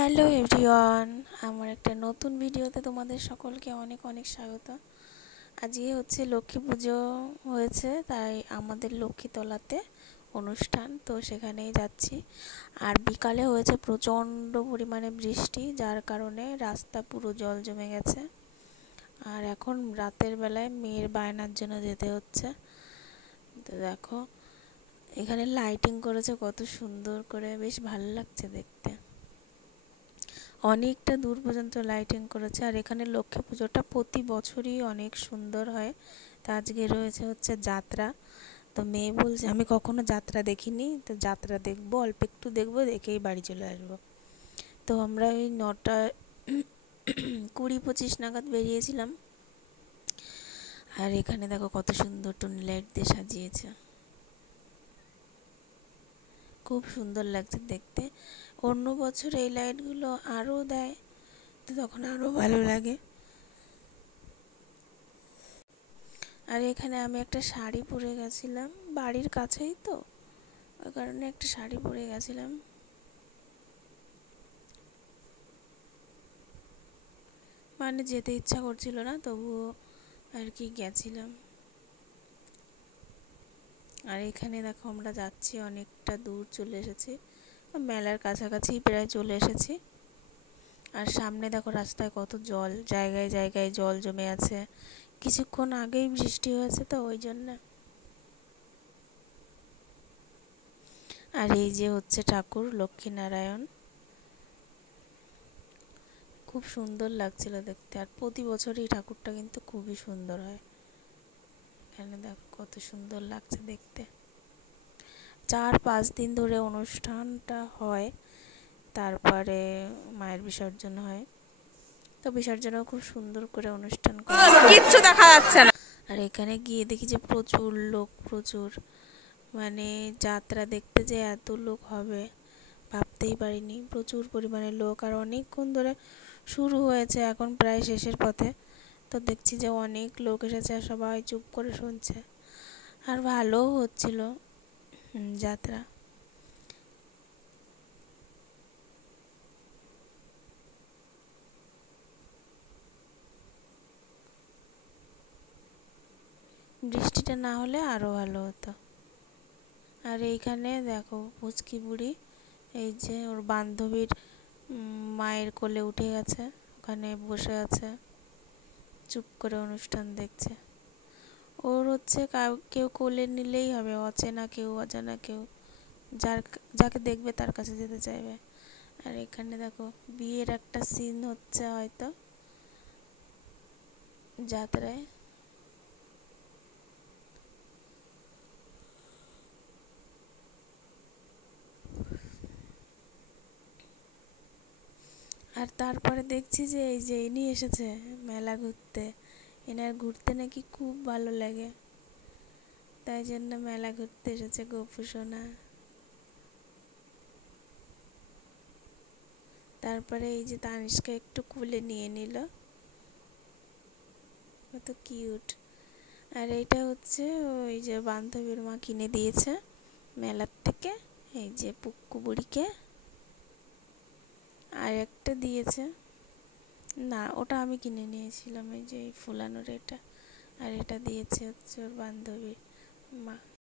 Hello everyone, আমার একটা নতুন ভিডিওতে তোমাদের সকলকে অনেক অনেক স্বাগত। আজকে হচ্ছে লক্ষ্মী পুজো হয়েছে, তাই আমাদের লক্ষ্মীতলাতে অনুষ্ঠান, তো সেখানেই যাচ্ছি। আর বিকালে হয়েছে প্রচণ্ড পরিমাণে বৃষ্টি, যার কারণে রাস্তা পুরো জল জমে গেছে। আর এখন রাতের বেলায় মেয়ের বায়নার জন্য যেতে হচ্ছে। তো দেখো এখানে লাইটিং করেছে কত সুন্দর করে, বেশ ভালো লাগছে দেখতে। অনেকটা দূর পর্যন্ত লাইটিং করেছে। আর এখানে লক্ষ্মী পুজোটা প্রতি বছরই অনেক সুন্দর হয়। তা আজকে রয়েছে হচ্ছে যাত্রা। তো মেয়ে বলছে আমি কখনো যাত্রা দেখিনি, তো যাত্রা দেখবো, অল্প একটু দেখবো, দেখেই বাড়ি চলে আসবো। তো আমরা ওই 9:20-25 নাগাদ বেরিয়েছিলাম। আর এখানে দেখো কত সুন্দর টুনি লাইট দিয়ে সাজিয়েছে, খুব সুন্দর লাগছে দেখতে। অন্য বছর এই লাইটগুলো আরও দেয়, তো তখন আরও ভালো লাগে। আর এখানে আমি একটা শাড়ি পরে গেছিলাম, বাড়ির কাছেই তো, ওই কারণে একটা শাড়ি পরে গেছিলাম। মানে যেতে ইচ্ছা করছিল না, তবুও আর কি গেছিলাম। আর এখানে দেখো আমরা যাচ্ছি, অনেকটা দূর চলে এসেছি, মেলার কাছাকাছি প্রায় চলে এসেছি। আর সামনে দেখো রাস্তায় কত জল, জায়গায় জায়গায় জল জমে আছে। কিছুক্ষণ আগেই বৃষ্টি হয়েছে তো ওই জন্য। আর এই যে হচ্ছে ঠাকুর লক্ষ্মীনারায়ণ, খুব সুন্দর লাগছিল দেখতে। আর প্রতি বছরই ঠাকুরটা কিন্তু খুবই সুন্দর হয়। এখানে দেখো কত সুন্দর লাগছে দেখতে। 4-5 দিন ধরে অনুষ্ঠানটা হয়, তারপরে মায়ের বিসর্জন হয়। তো বিসর্জনেও খুব সুন্দর করে অনুষ্ঠান করা, কিচ্ছু দেখা যাচ্ছে না। আর এখানে গিয়ে দেখি যে প্রচুর লোক, প্রচুর, মানে যাত্রা দেখতে যে এত লোক হবে ভাবতেই পারিনি। প্রচুর পরিমাণে লোক, আর অনেকক্ষণ ধরে শুরু হয়েছে, এখন প্রায় শেষের পথে। তো দেখছি যে অনেক লোক এসেছে, সবাই চুপ করে শুনছে। আর ভালোও হচ্ছিল যাত্রা। বৃষ্টিটা না হলে আরও ভালো হতো। আর এইখানে দেখো পুচকি বুড়ি, এই যে ওর বান্ধবীর মায়ের কোলে উঠে গেছে, ওখানে বসে আছে চুপ করে অনুষ্ঠান দেখছে। ওর হচ্ছে কেউ কোলে নিলেই হবে, অচেনা কেউ, অজানা কেউ, যাকে দেখবে তার কাছে যেতে চাইবে। আর এখানে দেখো বিয়ের একটা সিন হচ্ছে হয়তো যাত্রায়। আর তারপরে দেখছি যে এই যে ইনি এসেছে মেলা ঘুরতে, এনার ঘুরতে নাকি খুব ভালো লাগে, তাই জন্য মেলা ঘুরতে এসেছে গপু সোনা। তারপরে এই যে তানিষ্কা একটু কোলে নিয়ে নিল, কত কিউট। আর এইটা হচ্ছে ওই যে বান্ধবীর মা কিনে দিয়েছে মেলার থেকে, এই যে পুক্কু বুড়িকে। আর একটা দিয়েছে, না ওটা আমি কিনে নিয়েছিলাম, এই যে এই ফুলানোর এটা। আর এটা দিয়েছে হচ্ছে ওর বান্ধবীর মা।